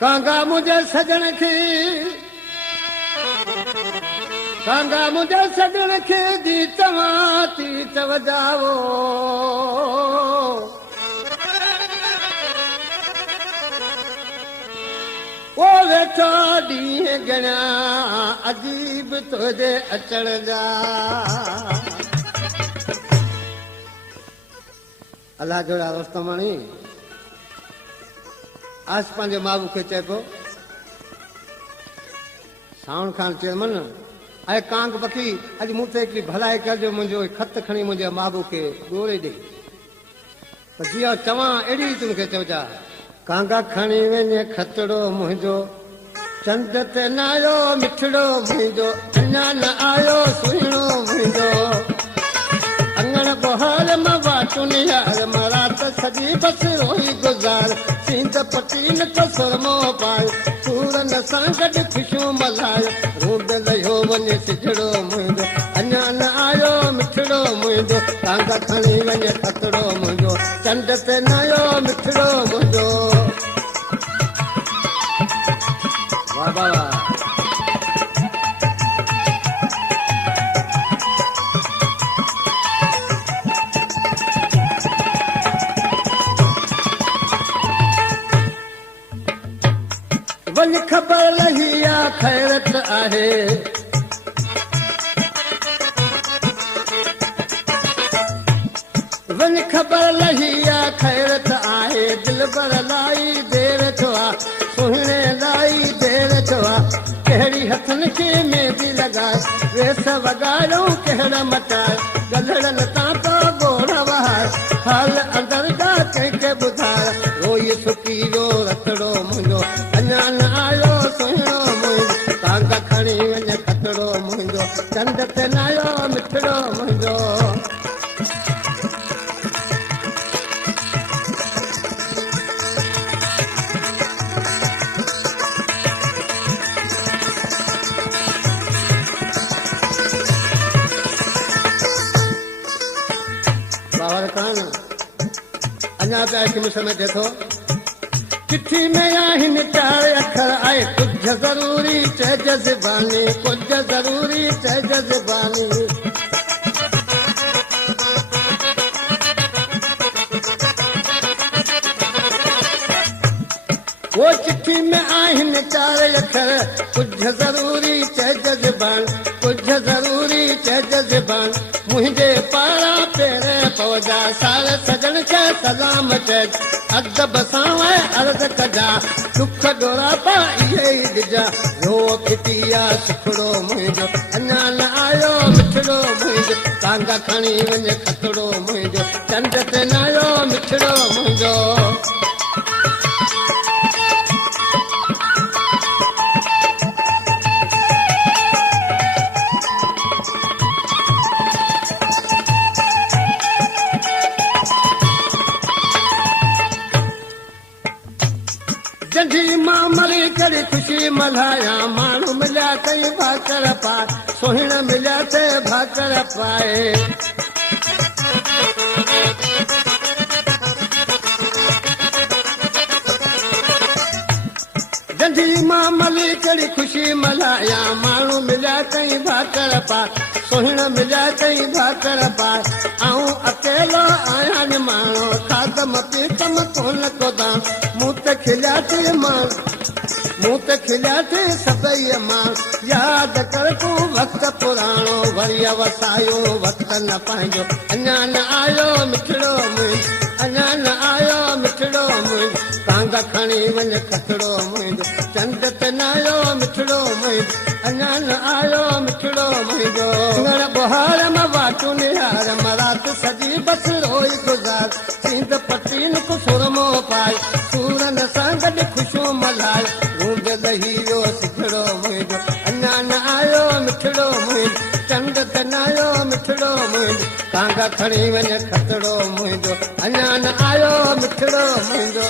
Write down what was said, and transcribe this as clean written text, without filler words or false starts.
कांगा मुझे सजन खे कांगा मुझे सजन खे दी चवां थी त वॼावो ओ वेठो ॾींहं ॻणिया अजीब तुंहिंजे अचण जा अलाह जोड़ा रोस्तमाणी आस पंहिंजे माबू खे चए पियो सावण खान चयोमन ऐं कांग पखी अॼु मूं ते हिकिड़ी भलाई कजो मुंहिंजो ख़त खणी मुंहिंजे माबू खे ॻोल्हे ॾे त जीअं चवां अहिड़ी तुंहिंखे चइजा कांगा खणी वञे खतड़ो मुंहिंजो चंद ते न आयो मिठड़ो मुंहिंजो अञा न आयो सुहिणो मुंहिंजो अंगण बहार मां वाटुन यार मां राति सॼी बसि रोई गुज़ार सींद पटी न त सुरमो पाए सूरन सां गॾु ख़ुशियूं मल्हाए रूंड लहियो वञे सिजड़ो मुंहिंजो अञा न आयो मिठड़ो मुंहिंजो कांगा खणी वञे खतड़ो मुंहिंजो चंड ते न आयो मिठड़ो मुंहिंजो वाह वाह वञ ख़बर लही आ ख़ैरत आहे वञ ख़बर लही आ ख़ैरत आहे दिल भर लाई देर थियो आ सुहिणे लाई देर थियो आ कहिड़ी हथनि खे मेहंदी लॻाए वेस वॻायूं कहिड़ा मटाए गलड़न तां तो गोड़ वहाए हाल अंदर जा कंहिंखे ॿुधाए रोई सुकी वियो रतड़ो मुंहिंजो अञा न आयो सुहिणो मुंहिंजो कांगा खणी वञे खतड़ो मुंहिंजो चंड ते न आयो मिठड़ो मुंहिंजो अञा पिया किमिस में थिए थो चिठी में आहिनि 4 अखर आहे कुझु ज़रूरी चइज ज़बानी कुझु ज़रूरी चइज ज़बानी वो चिठी में आहिनि 4 अखर कुझु ज़रूरी चइज ज़बान कुझु ज़रूरी चइज ज़बान मुंहिंजे पारां पेर पवजा साल सजन खे सलाम चइज अदब सां अर्ज़ कजा दुख डोरा पा इहे ई ॾिजा रो फिटिया सुखड़ो मुंहिंजो अञा न आयो मिठड़ो मुंहिंजो कांगा खणी वञे खतड़ो मुंहिंजो चंड ते न आयो मिठड़ो मुंहिंजो जंढी मां मरी करे ख़ुशी मल्हाया माण्हू मिलिया कई भाकर पाए सुहिण मिलिया ते भाकर पाए जंढी मां मरी करे ख़ुशी मल्हाया माण्हू मिलिया कई भाकर पाए सुहिण मिलिया कई भाकर पाए ऐं अकेलो आहियां न माण्हू खाधम पीतम कोन कोदाम मूं त खिलिया थी मां मूं त खिलिया थी सभई मां यादि कर तूं वक़्तु पुराणो वरी वसायो वक़्तु न पंहिंजो अञा न आयो मिठड़ो मुंहिंजो अञा न आयो मिठड़ो मुंहिंजो कांगा खणी वञे खतड़ो मुंहिंजो चंड ते न आयो मिठड़ो मुंहिंजो अञा न आयो मिठड़ो मुंहिंजो बुहार मां वाटुन यार मां राति सॼी बसि रोई गुज़ार सींद पटी न को सुरमो पाए सूरन सां गॾु ख़ुशियूं मल्हाए रूंड लही वियो सिजड़ो मुंहिंजो अञा न आयो मिठड़ो मुंहिंजो चंड ते न आयो मिठड़ो मुंहिंजो कांगा खणी वञे खतड़ो मुंहिंजो अञा न आयो मिठड़ो मुंहिंजो